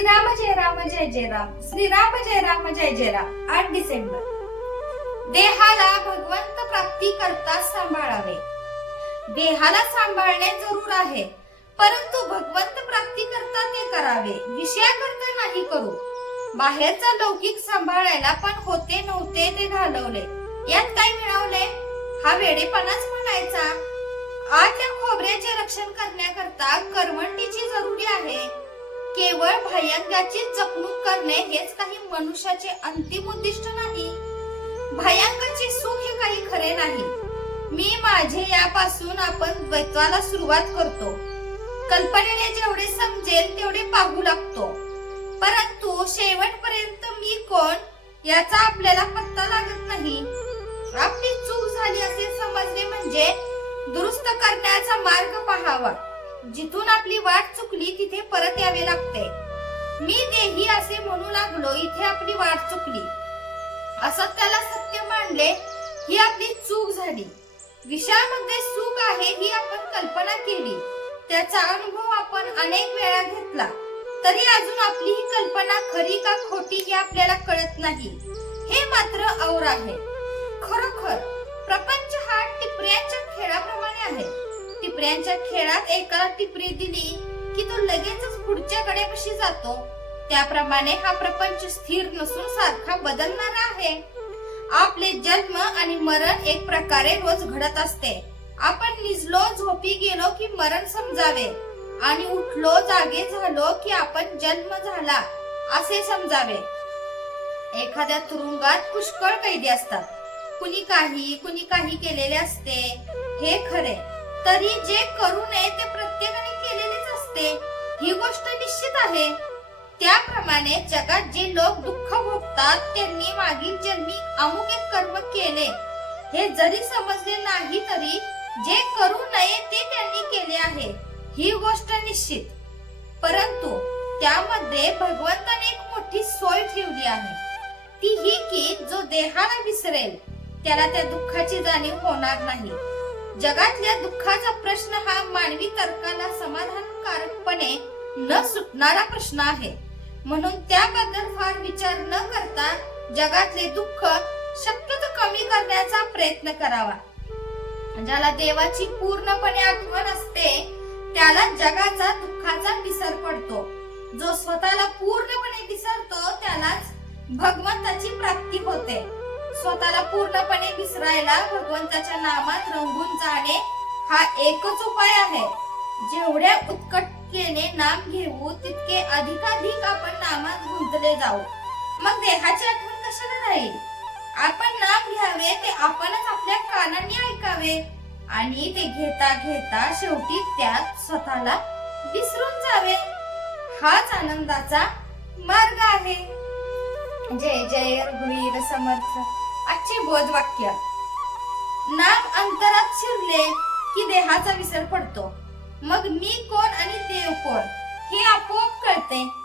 श्रीराम जय राम जय जय राम. श्रीराम जय राम जय जय राम. आठ डिसेंबर. देहाला भगवंत प्राप्ती करता सांभाळावे. देहाला सांभाळणे जरूर आहे परंतु भगवंत प्राप्ती करता ते करावे. विषयाकरता नाही करू. बाहेरचा लौकिक सांभाळायला पण होते नव्हते ते घालवले. यात काय मिळवले? हा वेडेपणाच म्हणायचा. आतल्या खोबऱ्याचे रक्षण करण्याकरता करवंडीची जरुरी आहे. केवळ भयंगाची जपणूक करणे हेच काही मनुष्याचे अंतिम उद्दिष्ट नाही. भयंकाचे सुख हे काही खरे नाही. मी माझे यापासून आपण द्वैत्वाला सुरुवात करतो. कल्पनेने जेवढे समजेल तेवढे पाहू लागतो. परंतु शेवटपर्यंत मी कोण याचा आपल्याला पत्ता लागत नाही. आपली चूक झाली असे समजणे म्हणजे दुरुस्त करण्याचा मार्ग पाहावा. जिथून आपली वाट चुकली तिथे परत यावे लागते. मी देही असे म्हणू लागलो इथे आपली वाट चुकली. असं त्याला सत्य मांडले ही आपली चूक झाली. विषयामध्ये सुख आहे ही आपण कल्पना केली. त्याचा अनुभव आपण अनेक वेळा घेतला. तरी अजून आपली ही कल्पना खरी का खोटी हे आपल्याला कळत नाही. हे मात्र और आहे. खरोखर प्रपंच हा टिपऱ्यांच्या खेळाप्रमाणे आहे. टिपऱ्यांच्या खेळात एकाला टिपरी दिली की तो लगेचच पुढच्या कडेपाशी जातो. त्याप्रमाणे हा प्रपंच स्थिर नसून सारखा बदलणारा आहे. आपले जन्म आणि मरण एक प्रकारे रोज घडत असते. आपण निजलो झोपी गेलो की मरण समजावे आणि उठलो जागे झालो की आपण जन्म झाला असे समजावे. एखाद्या तुरुंगात पुष्कळ कैदी असतात. कुणी काही कुणी काही केलेले असते. हे खरे. तरी जे करू नये ते प्रत्येकाने केलेलेच असते. ही गोष्ट निश्चित आहे. त्याप्रमाणे जगात जे लोक दुःख भोगतात त्यांनी मागील जन्मी अमुक एक कर्म केले. हे जरी समजले नाही तरी जे करू नये ते त्यांनी केले आहे. ही गोष्ट निश्चित. परंतु त्यामध्ये भगवंताने एक मोठी सोय ठेवली आहे. ती ही की जो देहाला विसरेल त्याला त्या दुःखाची जाणीव होणार नाही. जगातल्या दुःखाचा प्रश्न हा मानवी तर्काला समाधानकारकपणे न सुटणारा प्रश्न आहे. म्हणून त्याबद्दल फार विचार न करता जगातले दुःख शक्यतो कमी करण्याचा प्रयत्न करावा. ज्याला देवाची पूर्णपणे आठवण असते त्याला जगाचा दुःखाचा विसर पडतो. जो स्वतःला पूर्णपणे विसरतो त्यालाच भगवंताची प्राप्ती होते. स्वतःला पूर्णपणे विसरायला भगवंताच्या नामात रंगून जाणे हा एकच उपाय आहे. जेवढ्या उत्कटतेने नाम घेऊ तितके अधिकाधिक आपण नामात गुंतले जाऊ. मग देहाची आठवण कशाला राहील? आपण नाम घ्यावे ते आपणच आपल्या कानांनी ऐकावे. आणि ते घेता घेता शेवटी त्यात स्वतःला विसरून जावे. हाच आनंदाचा मार्ग आहे. जय जय रघुवीर समर्थ. आजचे बोध वाक्य नाम अंतरात शिरले की देहाचा विसर पडतो. मग मी कोण आणि देव कोण हे आपोआप कळते.